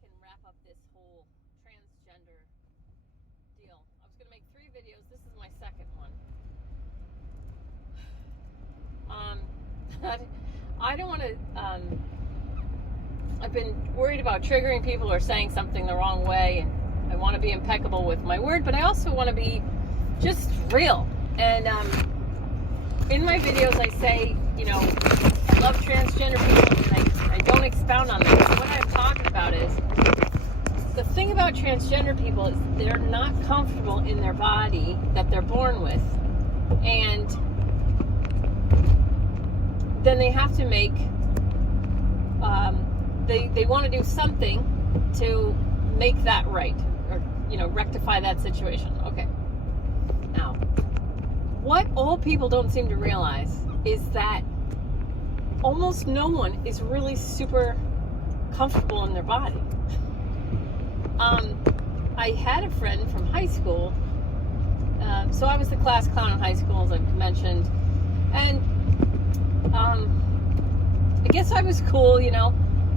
can wrap up this whole transgender deal. I was going to make 3 videos. This is my second one. I don't want to, I've been worried about triggering people or saying something the wrong way, and I want to be impeccable with my word, but I also want to be just real. And in my videos I say, you know, I love transgender people, and I don't expound on them. So what I'm talking about is, the thing about transgender people is they're not comfortable in their body that they're born with. And then they have to make, they want to do something to make that right, or, you know, rectify that situation. Okay. Now, what all people don't seem to realize is that almost no one is really super comfortable in their body. I had a friend from high school, so I was the class clown in high school, as I've mentioned, and I guess I was cool, you know,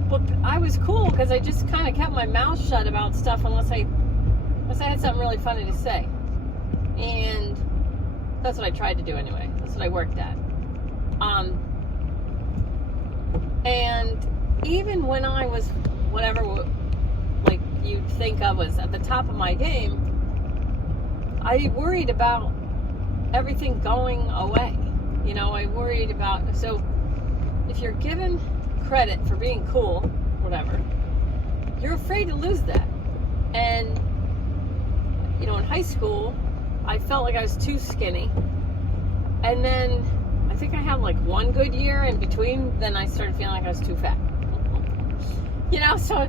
but I was cool because I just kind of kept my mouth shut about stuff unless I had something really funny to say. And that's what I tried to do anyway. That's what I worked at. And even when I was whatever, like you'd think I was at the top of my game, I worried about everything going away. You know, I worried about, so if you're given credit for being cool, whatever, you're afraid to lose that. And, you know, in high school, I felt like I was too skinny. And then I think I had like one good year in between, then I started feeling like I was too fat. You know, so,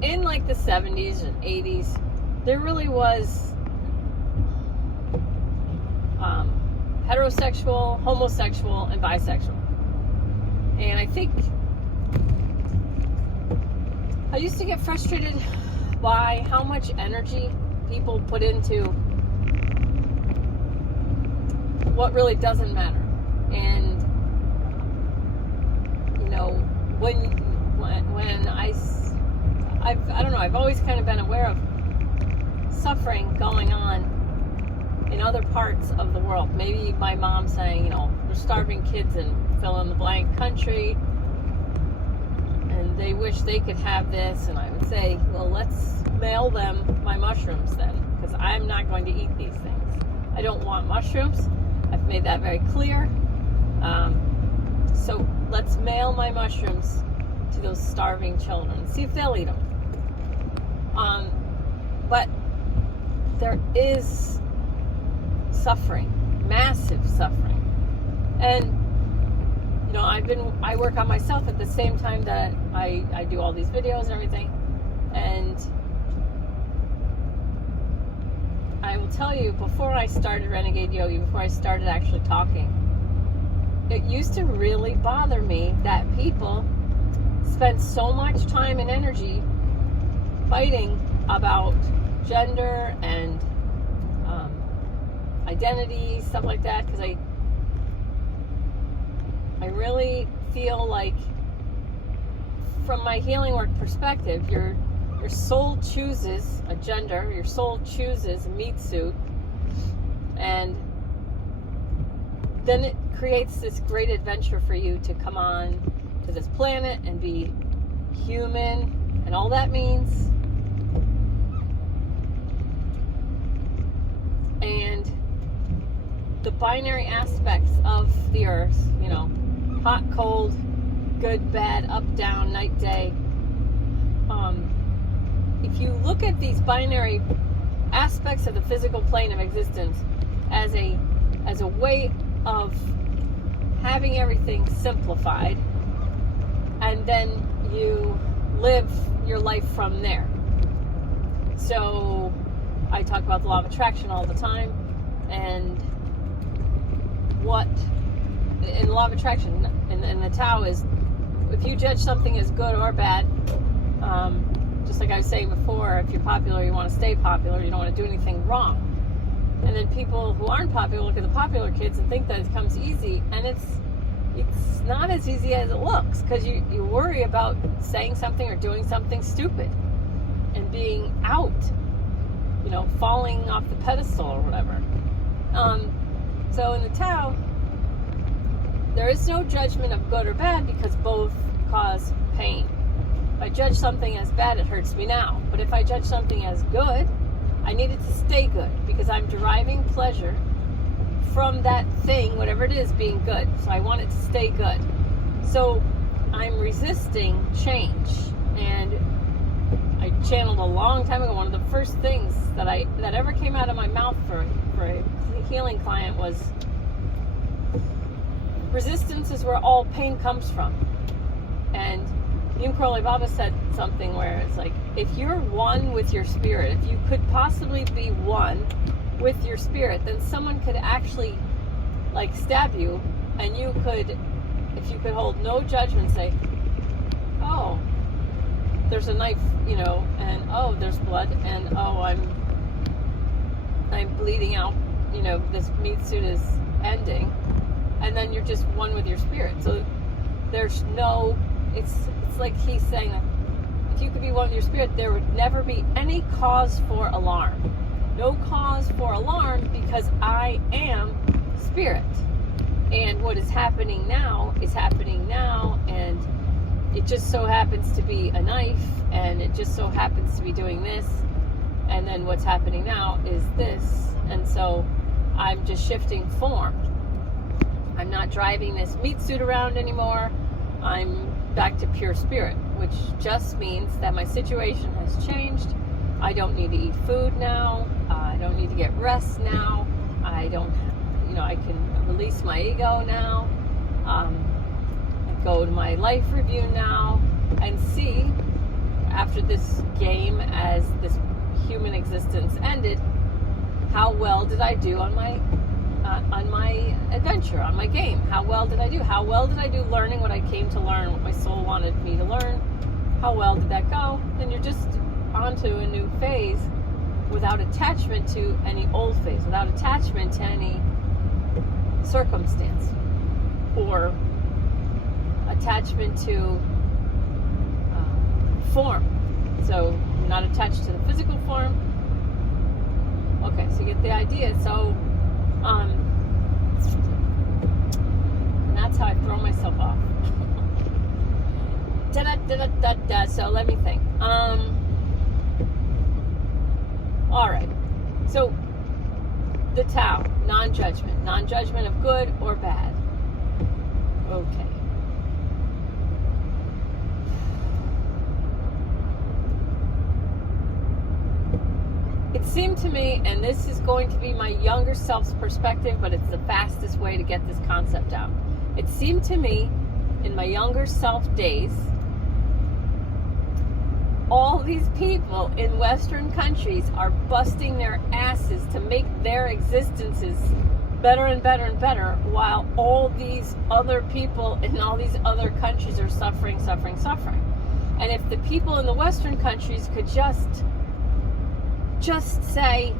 in like the 70s and 80s, there really was heterosexual, homosexual, and bisexual. And I think I used to get frustrated by how much energy people put into what really doesn't matter. And, you know, when I don't know, I've always kind of been aware of suffering going on in other parts of the world. Maybe my mom saying, you know, there's starving kids in fill in the blank country, and they wish they could have this, and I would say, well, let's mail them my mushrooms then, because I'm not going to eat these things. I don't want mushrooms. I've made that very clear. So let's mail my mushrooms to those starving children. See if they'll eat them. But there is suffering, massive suffering. And, you know, I work on myself at the same time that I do all these videos and everything. And I will tell you, before I started Renegade Yogi, before I started actually talking, it used to really bother me that people spend so much time and energy fighting about gender and identity, stuff like that, because I really feel like, from my healing work perspective, your soul chooses a gender, your soul chooses a meat suit, and then it creates this great adventure for you to come on to this planet and be human, and all that means. And the binary aspects of the earth, you know, hot, cold, good, bad, up, down, night, day. If you look at these binary aspects of the physical plane of existence as a way of having everything simplified, and then you live your life from there. So I talk about the law of attraction all the time, and in the law of attraction in the Tao is, if you judge something as good or bad, just like I was saying before, if you're popular, you want to stay popular, you don't want to do anything wrong. And then people who aren't popular look at the popular kids and think that it comes easy, and it's not as easy as it looks, because you worry about saying something or doing something stupid and being out, falling off the pedestal or whatever. So in the Tao, there is no judgment of good or bad, because both cause pain. If I judge something as bad, it hurts me now. But if I judge something as good, I need it to stay good, because I'm deriving pleasure from that thing, whatever it is, being good. So I want it to stay good. So I'm resisting change. And I channeled a long time ago, one of the first things that ever came out of my mouth for a healing client was, resistance is where all pain comes from. And Neem Karoli Baba said something where it's like, if you're one with your spirit, if you could possibly be one with your spirit, then someone could actually stab you, and you could, if you could hold no judgment, say, oh, there's a knife, and oh, there's blood, and oh, I'm bleeding out, this meat suit is ending, and then you're just one with your spirit. So there's no, it's like he's saying, if you could be one with your spirit, there would never be any cause for alarm. No cause for alarm, because I am spirit. And what is happening now is happening now, and it just so happens to be a knife, and it just so happens to be doing this, and then what's happening now is this. And so I'm just shifting form. I'm not driving this meat suit around anymore. I'm back to pure spirit, which just means that my situation has changed. I don't need to eat food now. I don't need to get rest now. I don't, I can release my ego now. I go to my life review now and see, after this game, as this human existence ended, how well did I do on my adventure, on my game? How well did I do? How well did I do learning what I came to learn, what my soul wanted me to learn? How well did that go? Then you're just onto a new phase, without attachment to any old phase, without attachment to any circumstance, or attachment to form. So you're not attached to the physical form. Okay, so you get the idea. So and that's how I throw myself off. So let me think. All right. So the Tao, non-judgment of good or bad. Okay. It seemed to me, and this is going to be my younger self's perspective, but it's the fastest way to get this concept out. It seemed to me, in my younger self days, all these people in Western countries are busting their asses to make their existences better and better and better, while all these other people in all these other countries are suffering. And if the people in the Western countries could just say,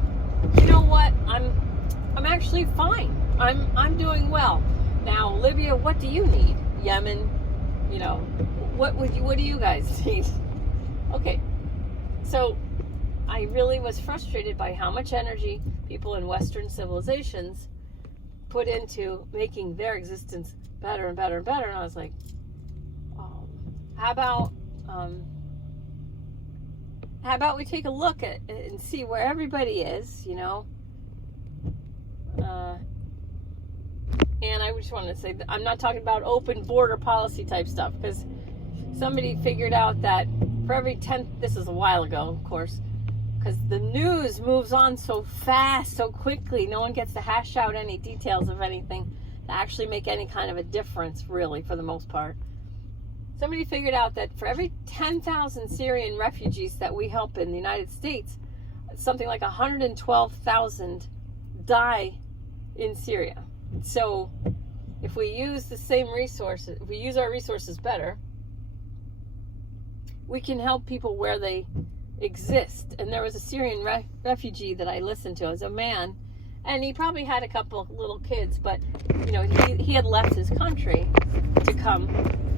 you know what, I'm actually fine. I'm doing well. Now, Libya, what do you need? Yemen, what do you guys need? Okay, so I really was frustrated by how much energy people in Western civilizations put into making their existence better and better and better. And I was like, how about we take a look at and see where everybody is, and I just wanted to say that I'm not talking about open border policy type stuff, because somebody figured out that for every 10th, this is a while ago, of course, because the news moves on so fast, so quickly, no one gets to hash out any details of anything to actually make any kind of a difference, really, for the most part. Somebody figured out that for every 10,000 Syrian refugees that we help in the United States, something like 112,000 die in Syria. So if we use the same resources, if we use our resources better, we can help people where they exist. And there was a Syrian refugee that I listened to. It was a man, And he probably had a couple little kids, but, you know, he had left his country to come,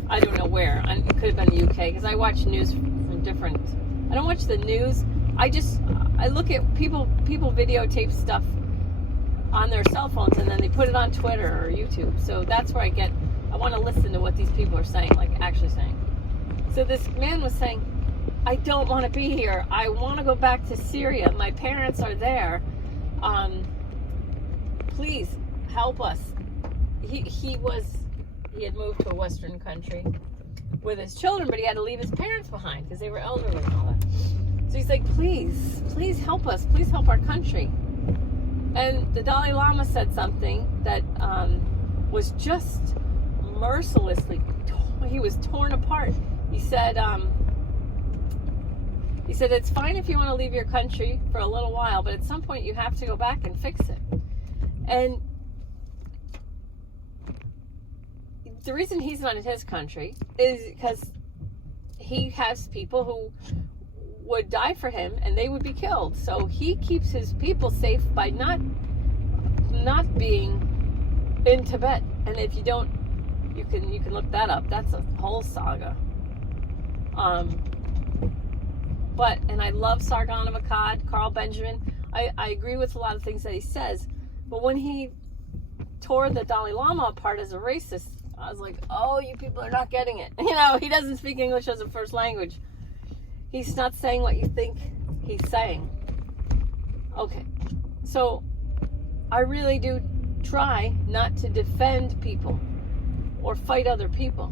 I don't know where. It could have been the UK, because I watch news from different, I don't watch the news. I look at people videotape stuff on their cell phones, and then they put it on Twitter or YouTube. So that's where I want to listen to what these people are saying, like actually saying. So this man was saying, I don't want to be here. I want to go back to Syria. My parents are there. Please help us. He had moved to a Western country with his children, but he had to leave his parents behind because they were elderly and all that. So he's like, please help us. Please help our country. And the Dalai Lama said something that was just mercilessly, he was torn apart. He said, it's fine if you want to leave your country for a little while, but at some point you have to go back and fix it. And the reason he's not in his country is because he has people who would die for him and they would be killed. So he keeps his people safe by not being in Tibet. And if you don't, you can look that up. That's a whole saga. And I love Sargona Akkad, Carl Benjamin. I agree with a lot of things that he says. But when he tore the Dalai Lama apart as a racist, I was like, oh, you people are not getting it. You know, he doesn't speak English as a first language. He's not saying what you think he's saying. Okay. So I really do try not to defend people or fight other people.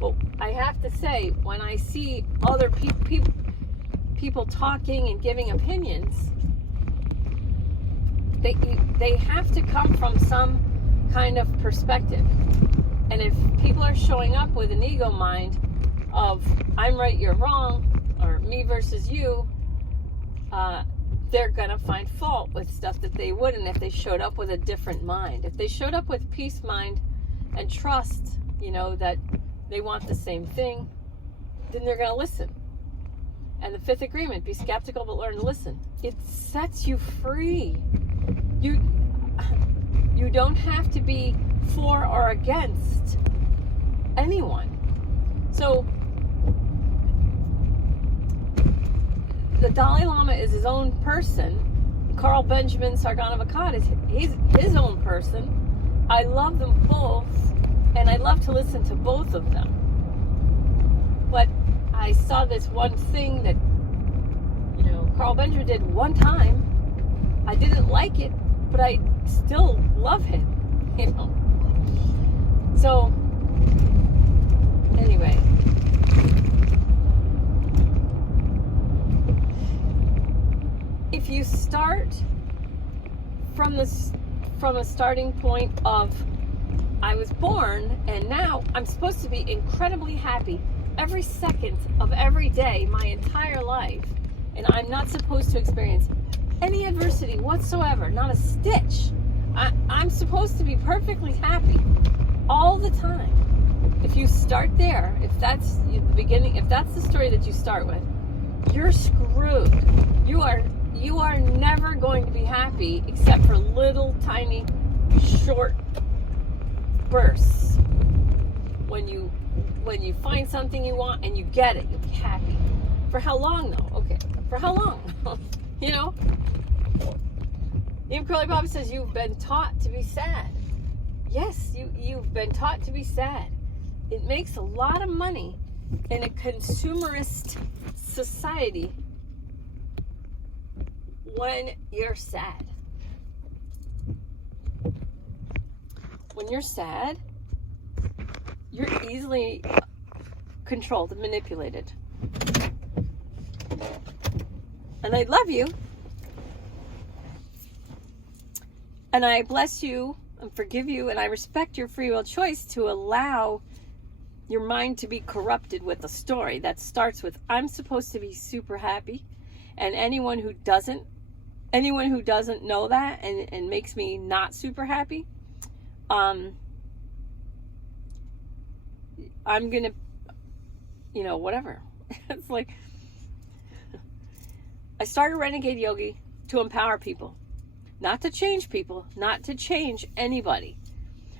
But I have to say, when I see other people talking and giving opinions, they have to come from some kind of perspective. And if people are showing up with an ego mind of I'm right, you're wrong, or me versus you, they're gonna find fault with stuff that they wouldn't if they showed up with a different mind. If they showed up with peace mind and trust, you know, that they want the same thing, then they're gonna listen. And the fifth agreement, be skeptical but learn to listen. It sets you free. You don't have to be for or against anyone. So the Dalai Lama is his own person. Carl Benjamin Sargona Akkad he's his own person. I love them both, and I love to listen to both of them. But I saw this one thing that, you know, Carl Benjamin did one time. I didn't like it, but I still love him, you know. So, anyway. If you start from a starting point of I was born and now I'm supposed to be incredibly happy every second of every day, my entire life, and I'm not supposed to experience any adversity whatsoever, not a stitch. I'm supposed to be perfectly happy all the time. If you start there, if that's the beginning, if that's the story that you start with, you're screwed. You are never going to be happy except for little tiny short bursts. When you find something you want and you get it, you'll be happy. For how long though? Okay. For how long? You know? Even Curly Bob says you've been taught to be sad. Yes, you've been taught to be sad. It makes a lot of money in a consumerist society when you're sad. When you're sad, you're easily controlled and manipulated. And I love you. And I bless you and forgive you, and I respect your free will choice to allow your mind to be corrupted with a story that starts with I'm supposed to be super happy, and anyone who doesn't know that and makes me not super happy, I'm gonna, whatever. It's like I started Renegade Yogi to empower people, not to change people, not to change anybody.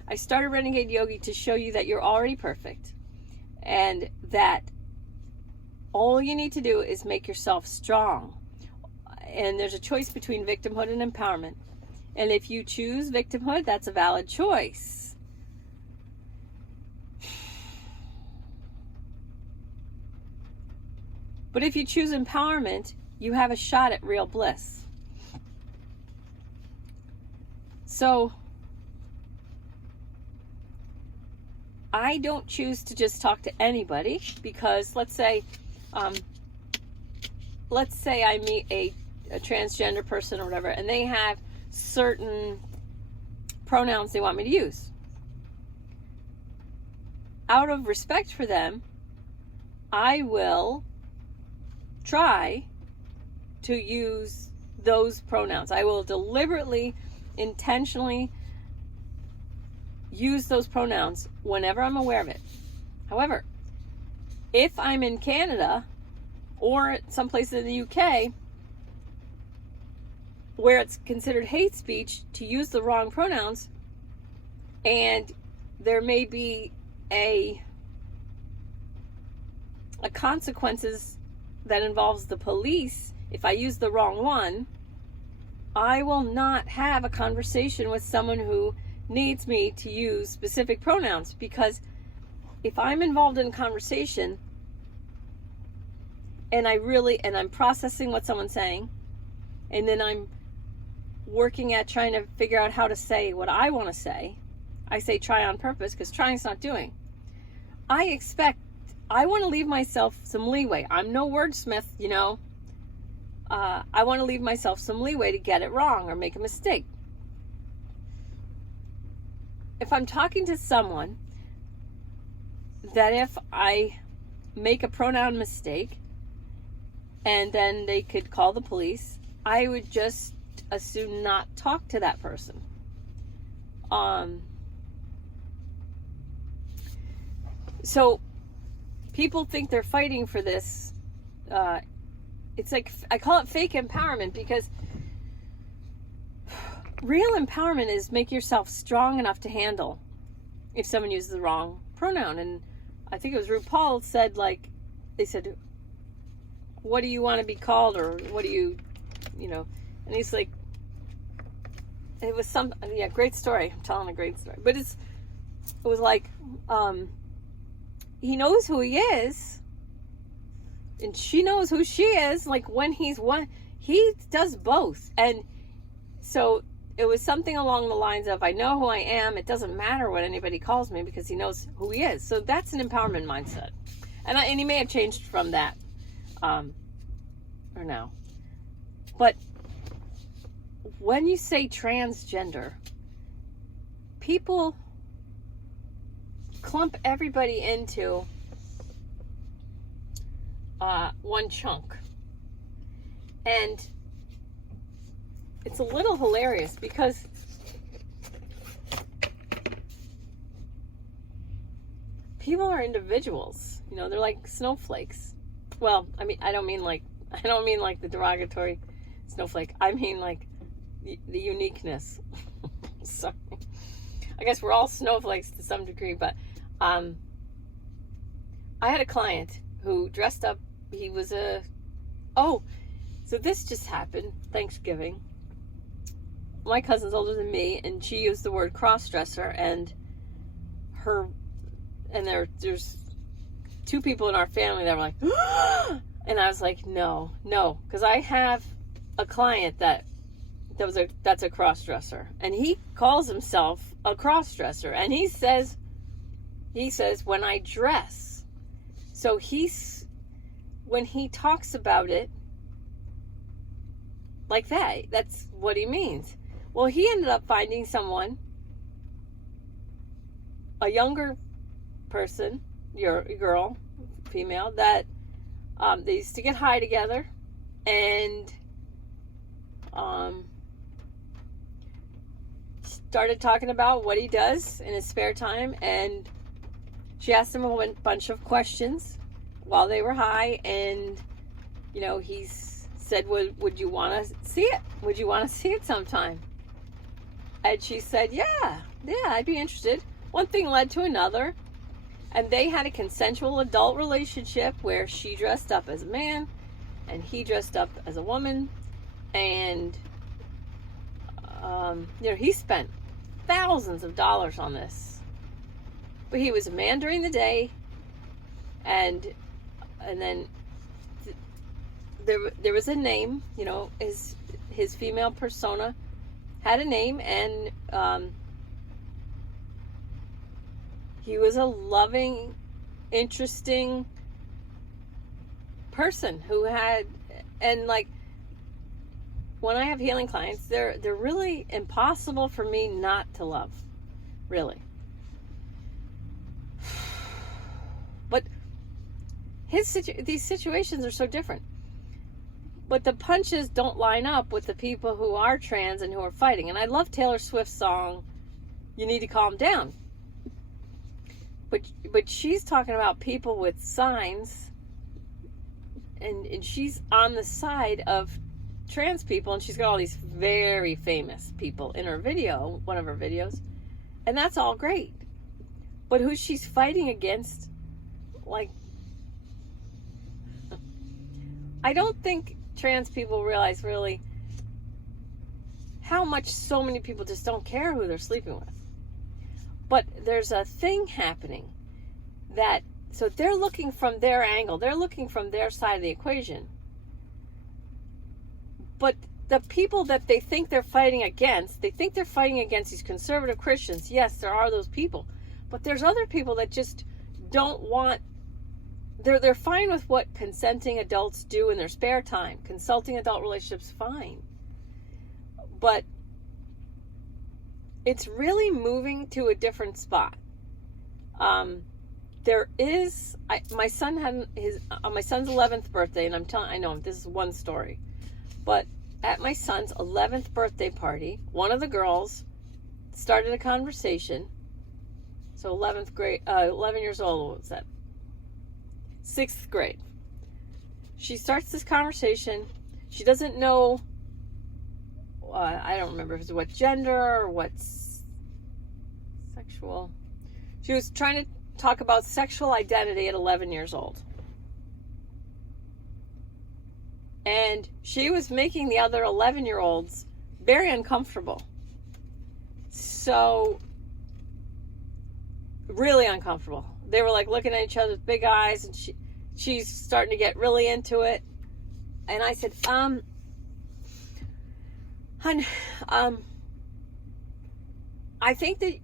I started Renegade Yogi to show you that you're already perfect and that all you need to do is make yourself strong. And there's a choice between victimhood and empowerment. And if you choose victimhood, that's a valid choice. But if you choose empowerment, you have a shot at real bliss. So, I don't choose to just talk to anybody because let's say I meet a transgender person or whatever, and they have certain pronouns they want me to use. Out of respect for them, I will try to use those pronouns. I will deliberately, intentionally use those pronouns whenever I'm aware of it. However, if I'm in Canada or someplace in the UK where it's considered hate speech to use the wrong pronouns, and there may be a consequences that involves the police if I use the wrong one, I will not have a conversation with someone who needs me to use specific pronouns, because if I'm involved in a conversation and I'm processing what someone's saying, and then I'm working at trying to figure out how to say what I want to say, I say try on purpose because trying's not doing. I want to leave myself some leeway. I'm no wordsmith, you know. I want to leave myself some leeway to get it wrong or make a mistake. If I'm talking to someone, that if I make a pronoun mistake and then they could call the police, I would just as soon not talk to that person. So people think they're fighting for this. It's like, I call it fake empowerment, because real empowerment is make yourself strong enough to handle if someone uses the wrong pronoun. And I think it was RuPaul said, like, they said, what do you want to be called, or what do you know, and he's like, it was great story. I'm telling a great story, but it was like, he knows who he is, and she knows who she is. Like, when he does both. And so it was something along the lines of, I know who I am. It doesn't matter what anybody calls me because he knows who he is. So that's an empowerment mindset. And he may have changed from that, or now. But when you say transgender, people clump everybody into one chunk. And it's a little hilarious because people are individuals. You know, they're like snowflakes. Well, I don't mean like the derogatory snowflake. I mean like the uniqueness. Sorry. I guess we're all snowflakes to some degree, but I had a client who dressed up. He was so this just happened Thanksgiving. My cousin's older than me, and she used the word cross-dresser, and there's two people in our family that were like, and I was like, no, because I have a client that's a cross-dresser, and he calls himself a cross-dresser, and he says when I dress. So when he talks about it like that, that's what he means. Well, he ended up finding someone, a younger person, girl, female, that they used to get high together, and started talking about what he does in his spare time, and she asked him a bunch of questions while they were high, and he said, would you want to see it? Would you want to see it sometime? And she said, yeah, I'd be interested. One thing led to another. And they had a consensual adult relationship where she dressed up as a man and he dressed up as a woman. And, he spent thousands of dollars on this. But he was a man during the day. And then there was a name, his female persona had a name, and he was a loving, interesting person who had, and like, when I have healing clients, they're really impossible for me not to love, really. But these situations are so different. But the punches don't line up with the people who are trans and who are fighting. And I love Taylor Swift's song, You Need to Calm Down. But she's talking about people with signs, and she's on the side of trans people, and she's got all these very famous people in her video, one of her videos, and that's all great. But who she's fighting against, like, I don't think trans people realize really how much so many people just don't care who they're sleeping with. But there's a thing happening so they're looking from their angle, they're looking from their side of the equation. But the people that they think they're fighting against these conservative Christians. Yes, there are those people. But there's other people that just don't want, they're fine with what consenting adults do in their spare time. Consulting adult relationships, fine. But it's really moving to a different spot. There is, my son had my son's 11th birthday, and I know this is one story, but at my son's 11th birthday party, one of the girls started a conversation. So 11th grade, 11 years old, what was that? 6th grade. She starts this conversation. She doesn't know, I don't remember if it was what gender or what's sexual. She was trying to talk about sexual identity at 11 years old. And she was making the other 11-year-olds very uncomfortable. So, really uncomfortable. They were like looking at each other with big eyes, and she's starting to get really into it. And I said, hun, I think that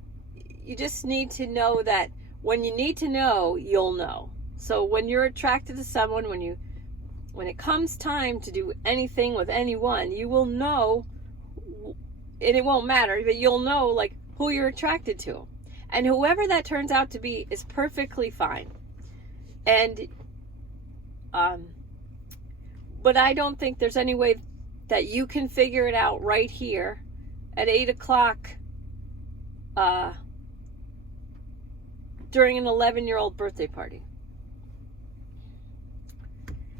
you just need to know that when you need to know, you'll know. So when you're attracted to someone, when it comes time to do anything with anyone, you will know, and it won't matter, but you'll know like who you're attracted to. And whoever that turns out to be is perfectly fine. And, but I don't think there's any way that you can figure it out right here at 8 o'clock, during an 11-year-old birthday party.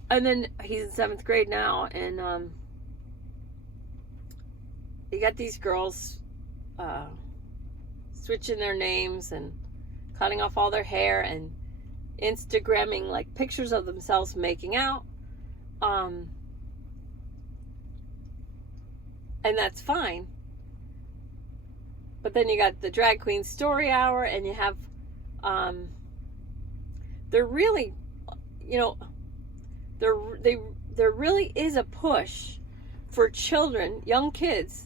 And then he's in 7th grade now, and you got these girls switching their names and cutting off all their hair and Instagramming like pictures of themselves making out. And that's fine. But then you got the drag queen story hour, and you have they're really, there really is a push for children, young kids,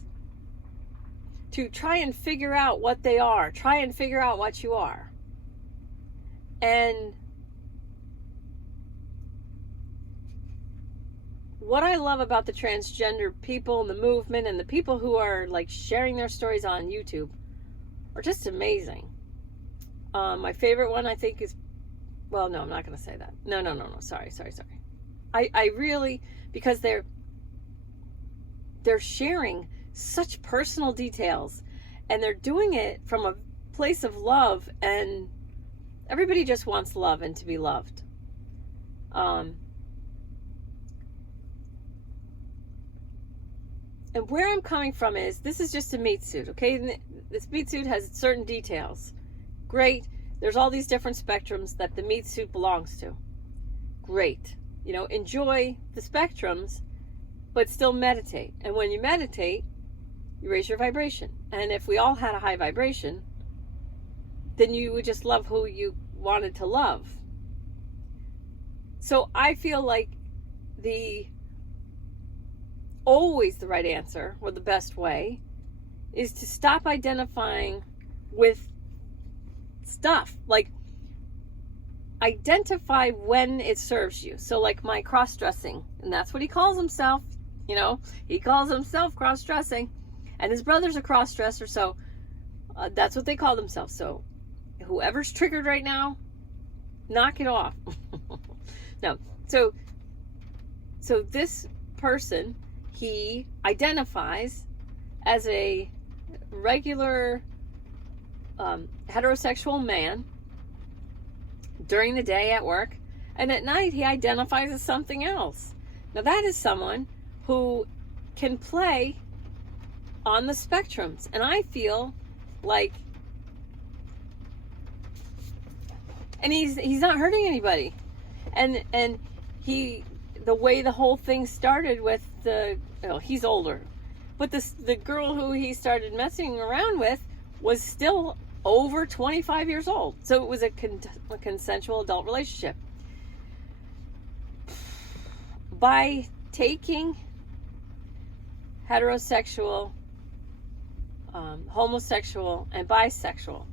to try and figure out what they are, try and figure out what you are. And what I love about the transgender people and the movement and the people who are like sharing their stories on YouTube are just amazing. My favorite one, I think, is, well, no, I'm not going to say that. No. Sorry. I really, because they're sharing such personal details, and they're doing it from a place of love, and everybody just wants love and to be loved. And where I'm coming from is, this is just a meat suit, okay? And this meat suit has certain details. Great. There's all these different spectrums that the meat suit belongs to. Great. Enjoy the spectrums, but still meditate. And when you meditate, you raise your vibration. And if we all had a high vibration, then you would just love who you wanted to love. So I feel like always the right answer, or the best way, is to stop identifying with stuff. Like, identify when it serves you. So like my cross-dressing, and that's what he calls himself. He calls himself cross-dressing, and his brother's a cross-dresser, so that's what they call themselves. So whoever's triggered right now, knock it off. No. So this person, he identifies as a regular heterosexual man during the day at work, and at night he identifies as something else. Now that is someone who can play on the spectrums, and I feel like, and he's not hurting anybody, and the way the whole thing started with he's older, but the girl who he started messing around with was still over 25 years old. So it was a consensual adult relationship. By taking heterosexual, homosexual, and bisexual,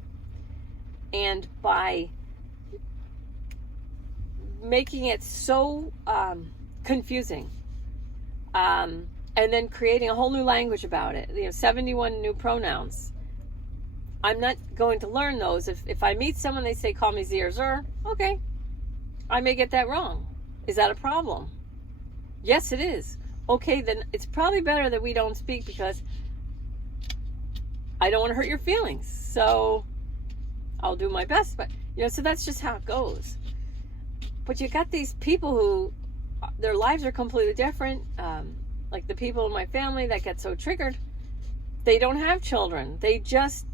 and by making it so confusing, and then creating a whole new language about it, 71 new pronouns. I'm not going to learn those. If I meet someone, they say, call me Z or Zer, okay, I may get that wrong. Is that a problem? Yes, it is. Okay, then it's probably better that we don't speak, because I don't want to hurt your feelings. So I'll do my best. But, so that's just how it goes. But you got these people who, their lives are completely different. Like the people in my family that get so triggered, they don't have children. They're just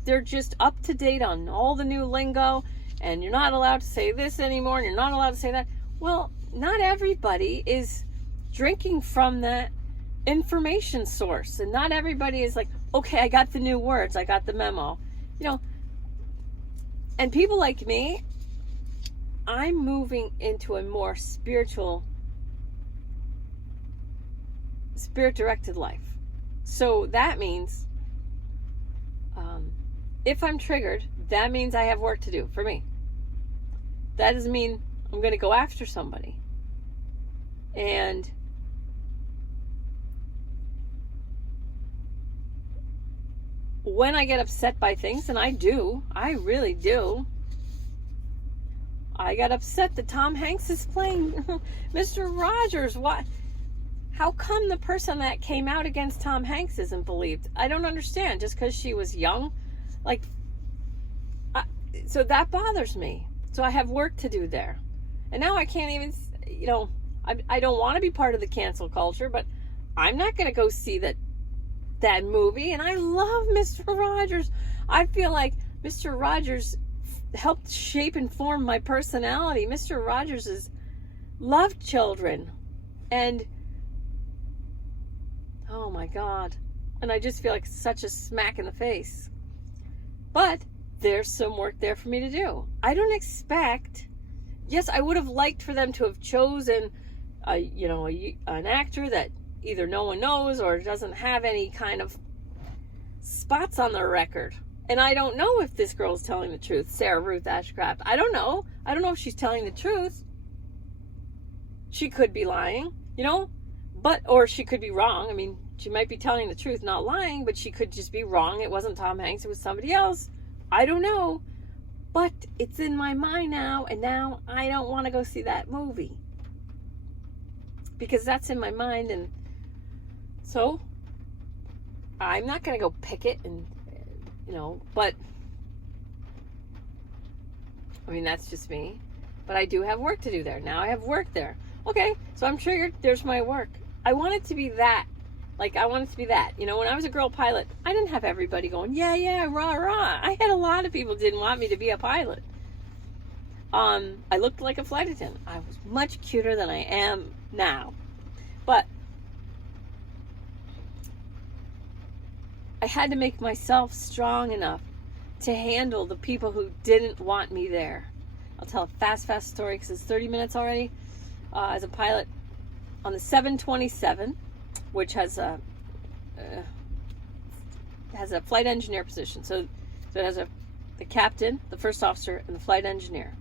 up to date on all the new lingo, and you're not allowed to say this anymore, and you're not allowed to say that. Well, not everybody is drinking from that information source, and not everybody is like, okay, I got the new words, I got the memo. And people like me, I'm moving into a more spirit-directed life. So that means, if I'm triggered, that means I have work to do for me. That doesn't mean I'm going to go after somebody. And when I get upset by things, and I really do, I got upset that Tom Hanks is playing Mr. Rogers. Why? How come the person that came out against Tom Hanks isn't believed? I don't understand. Just because she was young? So that bothers me. So I have work to do there. And now I can't even, I don't want to be part of the cancel culture, but I'm not going to go see that movie. And I love Mr. Rogers. I feel like Mr. Rogers helped shape and form my personality. Mr. Rogers loved children. And oh my God. And I just feel like such a smack in the face. But there's some work there for me to do. I don't expect, yes, I would have liked for them to have chosen an actor that either no one knows or doesn't have any kind of spots on their record. And I don't know if this girl's telling the truth, Sarah Ruth Ashcraft. I don't know. I don't know if she's telling the truth. She could be lying, or she could be wrong. I mean, she might be telling the truth, not lying, but she could just be wrong. It wasn't Tom Hanks, it was somebody else. I don't know. But it's in my mind now, and now I don't want to go see that movie. Because that's in my mind, and so I'm not going to go pick it, and, but, I mean, that's just me. But I do have work to do there. Now I have work there. Okay, so I'm triggered. There's my work. I want it to be that Like, I wanted to be that. You know, when I was a girl pilot, I didn't have everybody going, yeah, yeah, rah, rah. I had a lot of people didn't want me to be a pilot. I looked like a flight attendant. I was much cuter than I am now. But I had to make myself strong enough to handle the people who didn't want me there. I'll tell a fast story because it's 30 minutes already. As a pilot on the 727, which has a flight engineer position. So it has the captain, the first officer, and the flight engineer.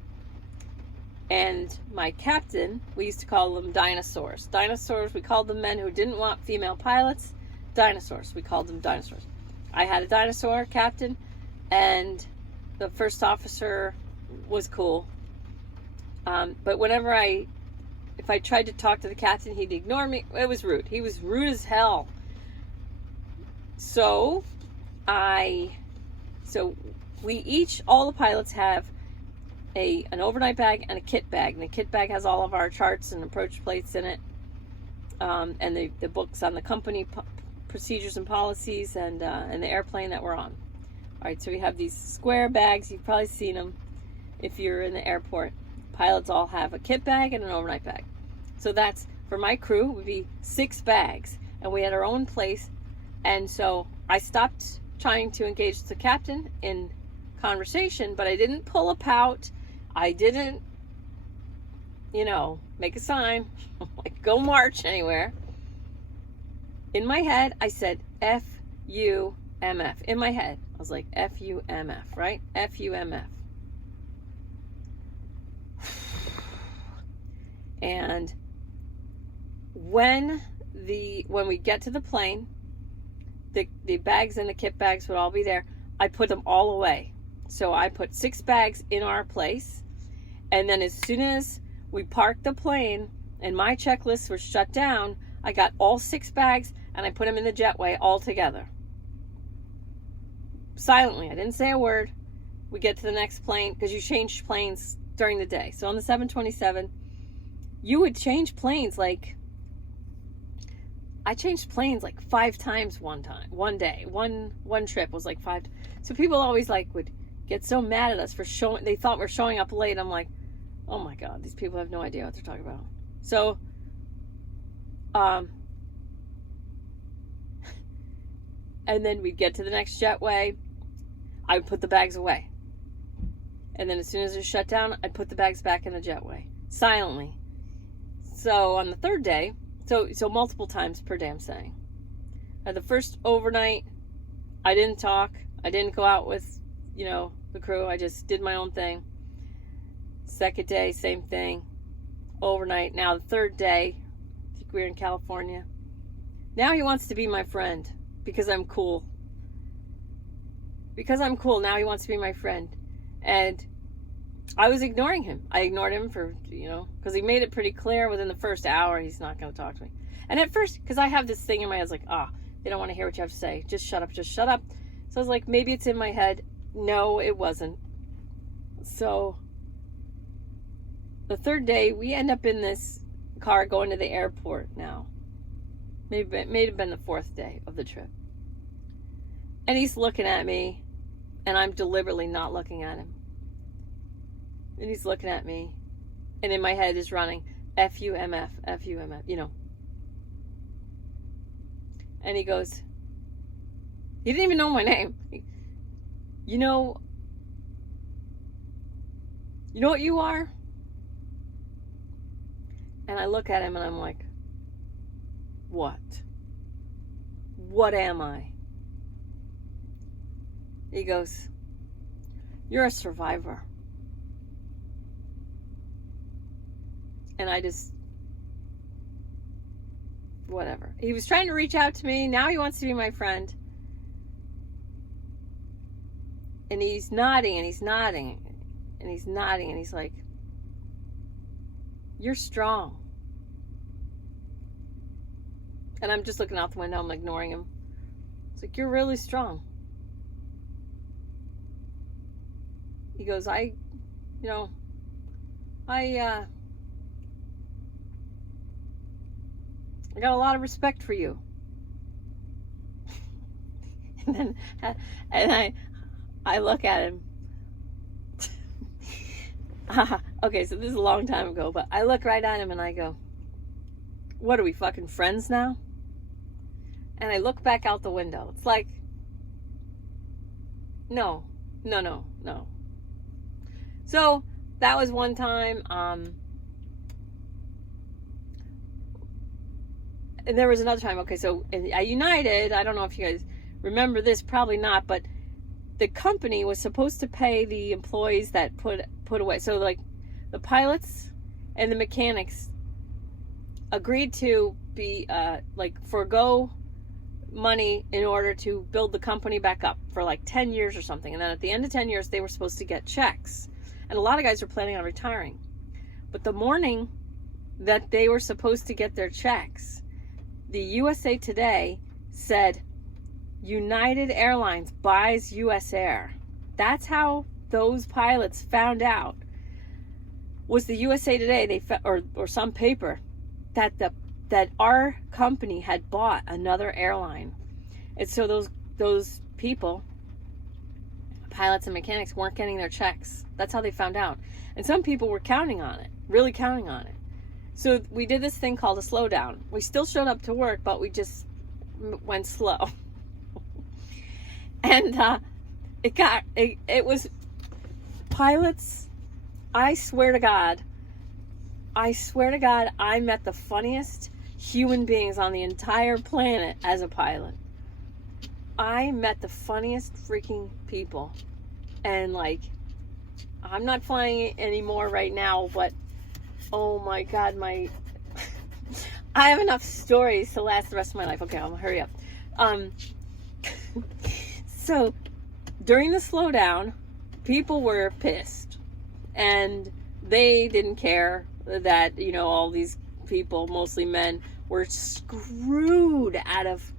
And my captain, we used to call them dinosaurs. Dinosaurs, we called them men who didn't want female pilots. Dinosaurs, we called them dinosaurs. I had a dinosaur captain, and the first officer was cool. But if I tried to talk to the captain, he'd ignore me. It was rude. He was rude as hell. So all the pilots have an overnight bag and a kit bag. And the kit bag has all of our charts and approach plates in it. And the books on the company procedures and policies and the airplane that we're on. All right, so we have these square bags. You've probably seen them if you're in the airport. Pilots all have a kit bag and an overnight bag. So that's, for my crew, would be 6 bags. And we had our own place. And so I stopped trying to engage the captain in conversation, but I didn't pull a pout. I didn't, make a sign, like go march anywhere. In my head, I said F-U-M-F. In my head, I was like F-U-M-F, right? F-U-M-F. And when we get to the plane, the bags and the kit bags would all be there. I put them all away. So I put 6 bags in our place. And then as soon as we parked the plane and my checklists were shut down, I got all 6 bags and I put them in the jetway all together. Silently. I didn't say a word. We get to the next plane because you change planes during the day. So on the 727, you would change planes I changed planes 5 times one day. One trip was 5. So people always would get so mad at us for they thought we're showing up late. I'm like, oh my God, these people have no idea what they're talking about. So, and then we'd get to the next jetway. I would put the bags away. And then as soon as it shut down, I'd put the bags back in the jetway. Silently. So on the 3rd day, so multiple times per day I'm saying. The first overnight, I didn't talk. I didn't go out with, the crew. I just did my own thing. 2nd day, same thing. Overnight. Now the 3rd day, I think we were in California. Now he wants to be my friend because I'm cool. Because I'm cool, now he wants to be my friend. And I was ignoring him. I ignored him for, because he made it pretty clear within the first hour he's not going to talk to me. And at first, because I have this thing in my head, they don't want to hear what you have to say. Just shut up, just shut up. So I was like, maybe it's in my head. No, it wasn't. So the 3rd day, we end up in this car going to the airport now. Maybe it may have been the 4th day of the trip. And he's looking at me, and I'm deliberately not looking at him. And he's looking at me, and in my head is running F-U-M-F, F-U-M-F, And he goes, he didn't even know my name. You know what you are? And I look at him and I'm like, what? What am I? He goes, you're a survivor. And I just, whatever. He was trying to reach out to me. Now he wants to be my friend. And he's nodding and he's nodding and he's nodding and he's like, you're strong. And I'm just looking out the window. I'm ignoring him. It's like, you're really strong. He goes, I got a lot of respect for you. and I look at him. Okay, so this is a long time ago, but I look right at him and I go, what are we, fucking friends now? And I look back out the window. It's like, no. So that was one time. And there was another time. Okay, so at United, I don't know if you guys remember this, probably not, but the company was supposed to pay the employees that put away. So like the pilots and the mechanics agreed to be forego money in order to build the company back up for like 10 years or something. And then at the end of 10 years, they were supposed to get checks. And a lot of guys were planning on retiring. But the morning that they were supposed to get their checks, the USA Today said, United Airlines buys US Air. That's how those pilots found out. Was the USA Today, or some paper, that our company had bought another airline. And so those people, pilots and mechanics, weren't getting their checks. That's how they found out. And some people were counting on it, really counting on it. So we did this thing called a slowdown. We still showed up to work, but we just went slow. And it was pilots. I swear to God, I met the funniest human beings on the entire planet as a pilot. I met the funniest freaking people. And like, I'm not flying anymore right now, but oh my God, I have enough stories to last the rest of my life. Okay, I'm gonna hurry up. So during the slowdown, people were pissed, and they didn't care that, all these people, mostly men, were screwed out of,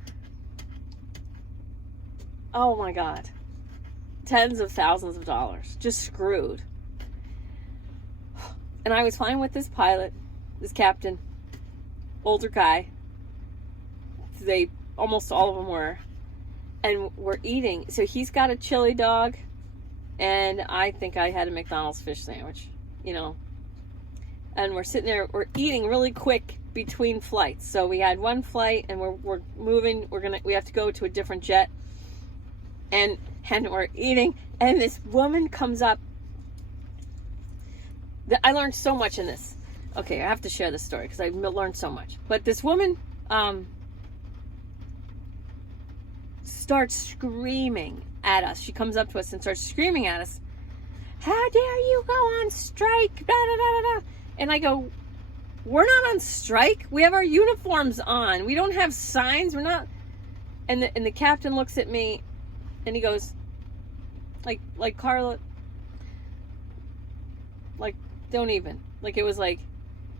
oh my God, tens of thousands of dollars, just screwed. And I was flying with this pilot, this captain, older guy. Almost all of them were. And we're eating. So he's got a chili dog, and I think I had a McDonald's fish sandwich, And we're sitting there, we're eating really quick between flights. So we had one flight, and we're moving. We have to go to a different jet, and we're eating. And this woman comes up. I learned so much in this. Okay, I have to share this story because I learned so much. But this woman starts screaming at us. She comes up to us and starts screaming at us. How dare you go on strike? Da, da, da, da. And I go, we're not on strike. We have our uniforms on. We don't have signs. We're not. And the captain looks at me and he goes, like Carla, like, don't even. Like, it was like,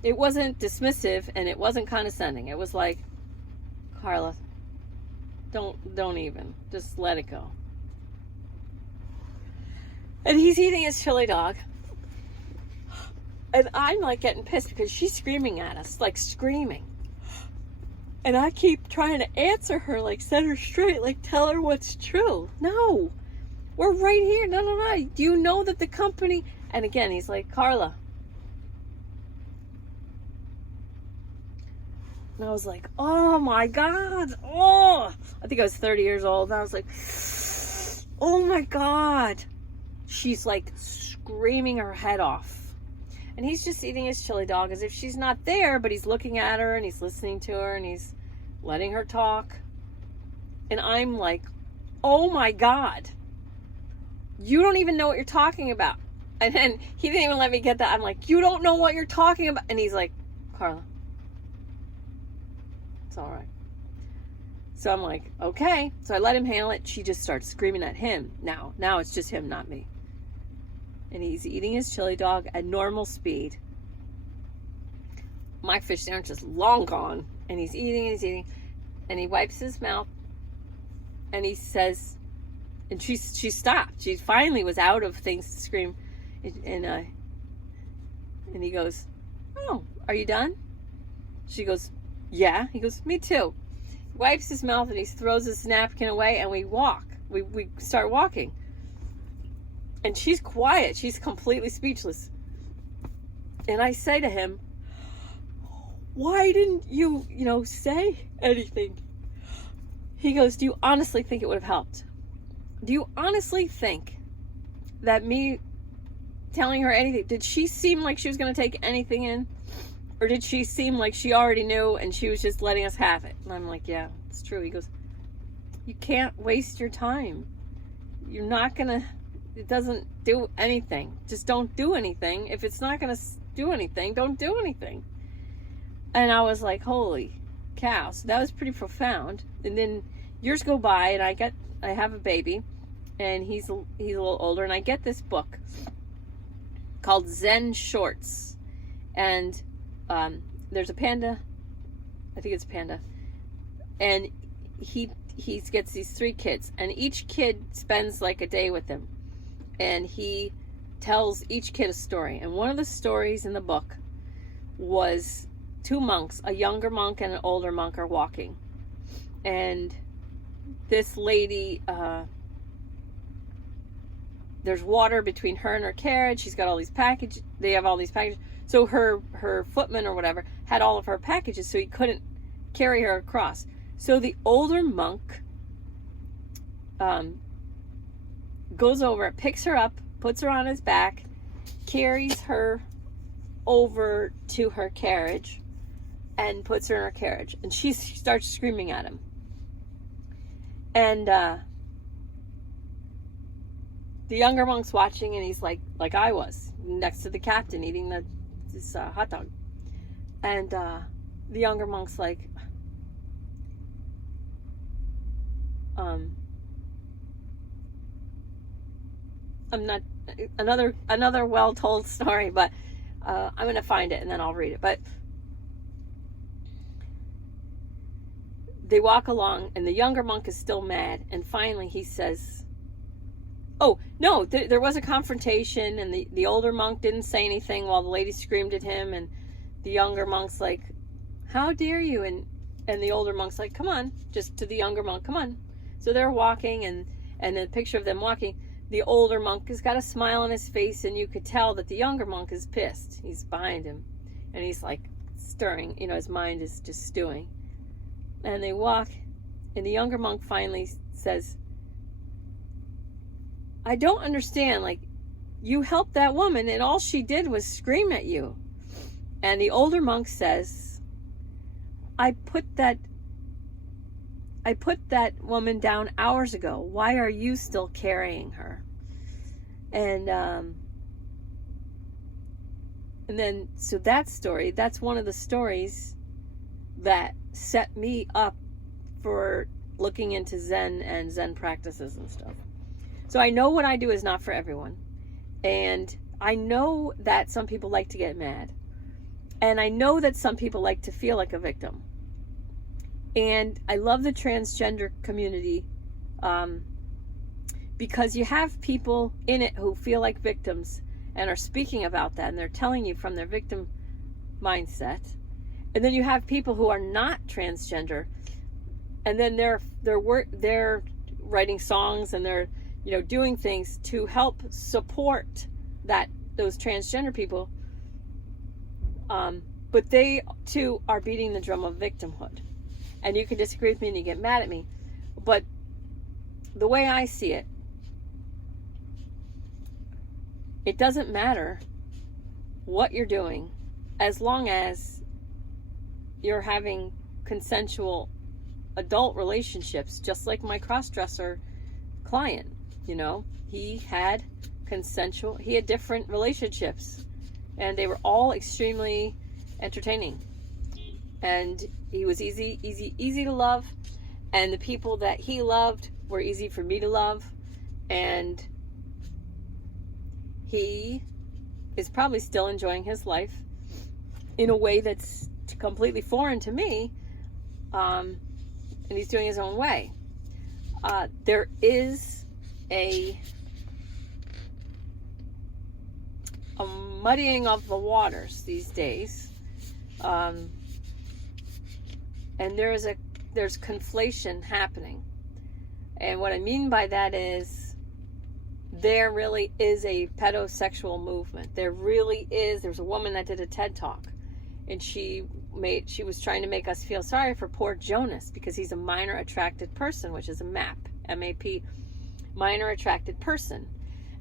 it wasn't dismissive and it wasn't condescending. It was like, Carla, don't even. Just let it go. And he's eating his chili dog. And I'm like getting pissed because she's screaming at us, like screaming. And I keep trying to answer her, like set her straight, like tell her what's true. No, we're right here. No. Do you know that the company? And again, he's like, Carla. And I was like, oh my God. Oh, I think I was 30 years old. And I was like, oh my God. She's like screaming her head off. And he's just eating his chili dog as if she's not there, but he's looking at her and he's listening to her and he's letting her talk. And I'm like, oh my God. You don't even know what you're talking about. And then he didn't even let me get that. I'm like, you don't know what you're talking about. And he's like, Carla, it's all right. So I'm like, okay. So I let him handle it. She just starts screaming at him. Now it's just him, not me. And he's eating his chili dog at normal speed. My fish sandwich is long gone. And he's eating. And he wipes his mouth. And he says, and she stopped. She finally was out of things to scream. And he goes, oh, are you done? She goes, yeah. He goes, me too. wipes his mouth and he throws his napkin away, and we walk. We start walking. And she's quiet. She's completely speechless. And I say to him, why didn't you, say anything? He goes, do you honestly think it would have helped? Do you honestly think that me telling her anything, did she seem like she was going to take anything in? Or did she seem like she already knew and she was just letting us have it? And I'm like, yeah, it's true. He goes, you can't waste your time. You're not going to, it doesn't do anything. Just don't do anything. If it's not going to do anything, don't do anything. And I was like, holy cow. So that was pretty profound. And then years go by and I have a baby, and he's a little older, and I get this book called Zen Shorts. And there's a panda, I think it's a panda, and he gets these 3 kids, and each kid spends like a day with him, and he tells each kid a story. And one of the stories in the book was 2 monks, a younger monk and an older monk, are walking, and this lady, there's water between her and her carriage. She's got all these packages. They have all these packages. So her footman or whatever had all of her packages, so he couldn't carry her across. So the older monk goes over, picks her up, puts her on his back, carries her over to her carriage, and puts her in her carriage. And she starts screaming at him. And the younger monk's watching, and he's like I was, next to the captain eating this hot dog. And the younger monk's like, I'm not, another well-told story, but I'm going to find it and then I'll read it. But they walk along, and the younger monk is still mad, and finally he says, oh, no, there was a confrontation, and the older monk didn't say anything while the lady screamed at him, and the younger monk's like, how dare you? And the older monk's like, come on, just to the younger monk, come on. So they're walking, and the picture of them walking, the older monk has got a smile on his face, and you could tell that the younger monk is pissed. He's behind him, and he's like stirring, his mind is just stewing. And they walk, and the younger monk finally says, I don't understand, you helped that woman and all she did was scream at you. And the older monk says, I put that woman down hours ago. Why are you still carrying her? And then, so that story, that's one of the stories that set me up for looking into Zen and Zen practices and stuff. So I know what I do is not for everyone. And I know that some people like to get mad. And I know that some people like to feel like a victim. And I love the transgender community because you have people in it who feel like victims and are speaking about that, and they're telling you from their victim mindset. And then you have people who are not transgender, and then they're writing songs, and they're doing things to help support those transgender people. But they too are beating the drum of victimhood. And you can disagree with me and you get mad at me, but the way I see it, it doesn't matter what you're doing as long as you're having consensual adult relationships, just like my cross-dresser client. He had different relationships, and they were all extremely entertaining. And he was easy to love, and the people that he loved were easy for me to love. And he is probably still enjoying his life in a way that's completely foreign to me, and he's doing his own way. There is a muddying of the waters these days, and there there's conflation happening. And what I mean by that is there really is a pedosexual movement. There really is. There's a woman that did a TED Talk, and she was trying to make us feel sorry for poor Jonas because he's a minor attracted person, which is a MAP, M-A-P, minor attracted person.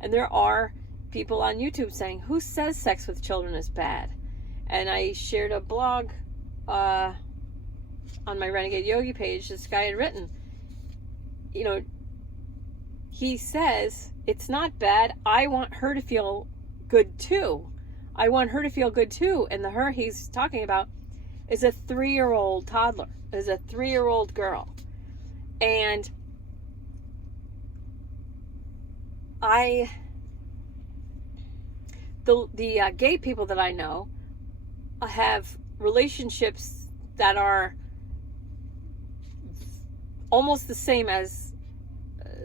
And there are people on YouTube saying, who says sex with children is bad? And I shared a blog on my Renegade Yogi page. This guy had written, you know, he says, it's not bad. I want her to feel good too. I want her to feel good too. And the her he's talking about is a 3-year-old toddler, is a 3-year-old girl. And the gay people that I know have relationships that are almost the same as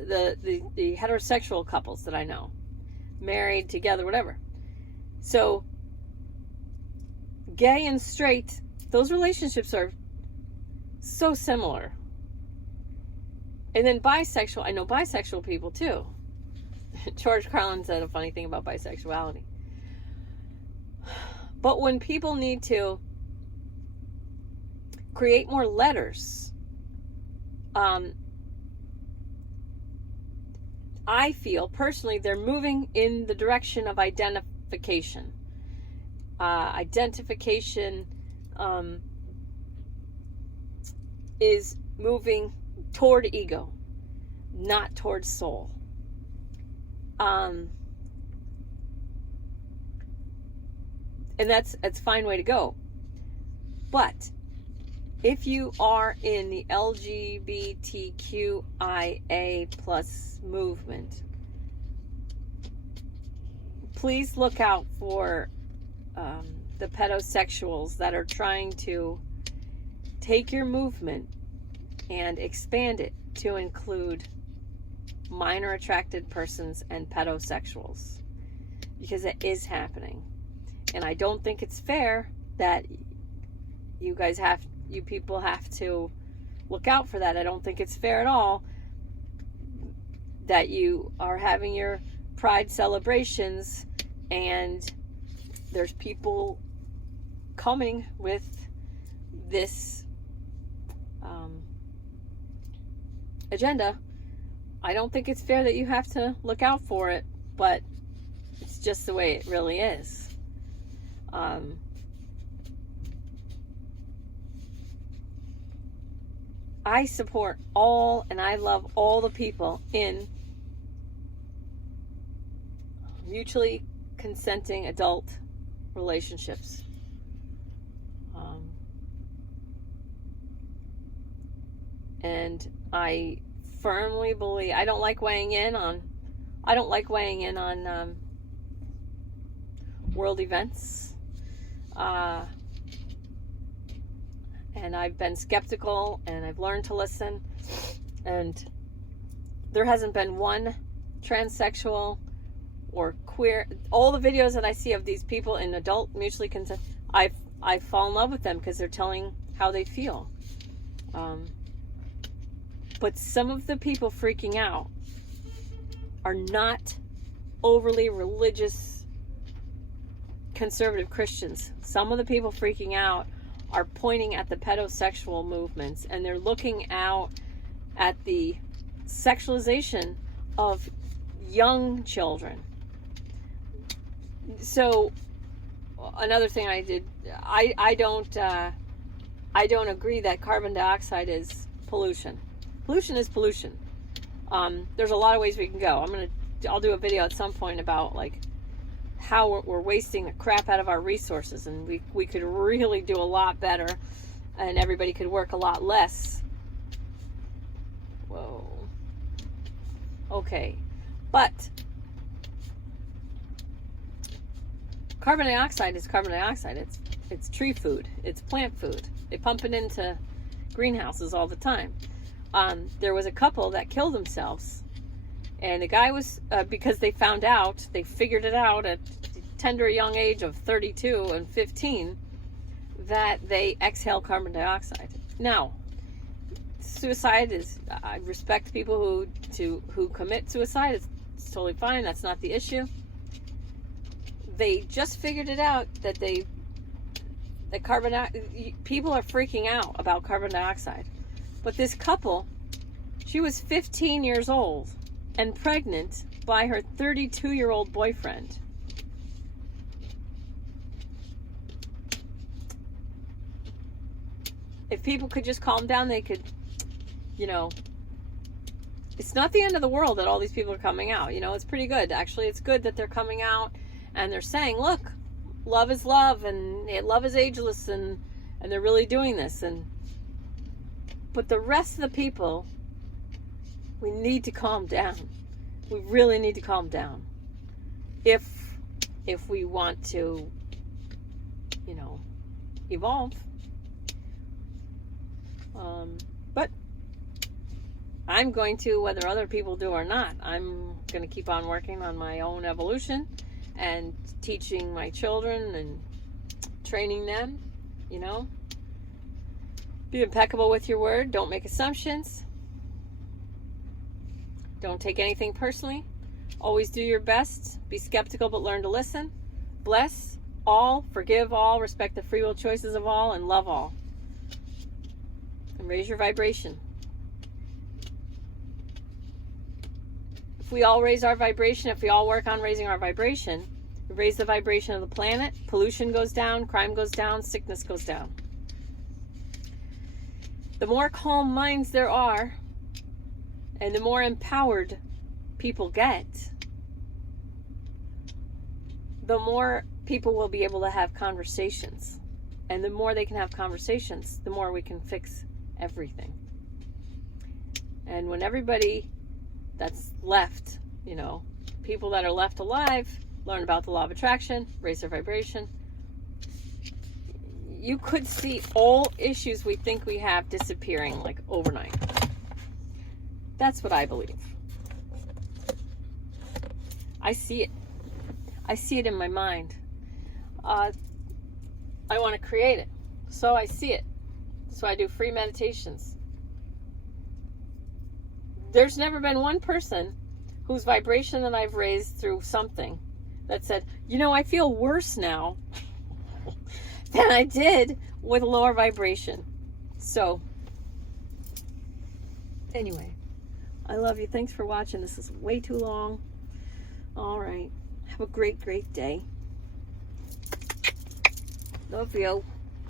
the heterosexual couples that I know, married, together, whatever. So gay and straight, those relationships are so similar. And then bisexual, I know bisexual people too. George Carlin said a funny thing about bisexuality. But when people need to create more letters, I feel personally they're moving in the direction of identification. Identification is moving toward ego, not toward soul. And that's a fine way to go. But if you are in the LGBTQIA plus movement, please look out for the pedosexuals that are trying to take your movement and expand it to include minor attracted persons and pedosexuals, because it is happening. And I don't think it's fair that you people have to look out for that. I don't think it's fair at all that you are having your pride celebrations and there's people coming with this agenda. I don't think it's fair that you have to look out for it, but it's just the way it really is. I support all and I love all the people in mutually consenting adult relationships. And I firmly believe, I don't like weighing in on world events. And I've been skeptical and I've learned to listen, and there hasn't been one transsexual or queer, all the videos that I see of these people in adult mutually consent, I fall in love with them because they're telling how they feel. But some of the people freaking out are not overly religious conservative Christians. Some of the people freaking out are pointing at the pedosexual movements, and they're looking out at the sexualization of young children. So another thing I did, I don't agree that carbon dioxide is pollution. Pollution is pollution. There's a lot of ways we can go. I'll do a video at some point about like how we're wasting the crap out of our resources, and we could really do a lot better, and everybody could work a lot less. Whoa. Okay. But carbon dioxide is carbon dioxide. It's tree food. It's plant food. They pump it into greenhouses all the time. There was a couple that killed themselves, and the guy was, because they figured it out at the tender young age of 32 and 15, that they exhale carbon dioxide. Now, suicide is, I respect people who commit suicide. It's totally fine. That's not the issue. They just figured it out that people are freaking out about carbon dioxide. But this couple, she was 15 years old and pregnant by her 32-year-old boyfriend. If people could just calm down, they could, it's not the end of the world that all these people are coming out. It's pretty good. Actually, it's good that they're coming out and they're saying, look, love is love, and love is ageless, and they're really doing this. But the rest of the people, we need to calm down. We really need to calm down. If we want to, evolve. But I'm going to, whether other people do or not, I'm going to keep on working on my own evolution and teaching my children and training them, Be impeccable with your word. Don't make assumptions. Don't take anything personally. Always do your best. Be skeptical, but learn to listen. Bless all, forgive all, respect the free will choices of all, and love all. And raise your vibration. If we all raise our vibration, if we all work on raising our vibration, we raise the vibration of the planet, pollution goes down, crime goes down, sickness goes down. The more calm minds there are, and the more empowered people get, the more people will be able to have conversations. And the more they can have conversations, the more we can fix everything. And when everybody that's left, people that are left alive, learn about the law of attraction, raise their vibration, you could see all issues we think we have disappearing like overnight. That's what I believe. I see it. I see it in my mind. I want to create it. So I see it. So I do free meditations. There's never been one person whose vibration that I've raised through something that said, I feel worse now than I did with lower vibration. So, anyway, I love you. Thanks for watching. This is way too long. All right. Have a great, great day. Love you.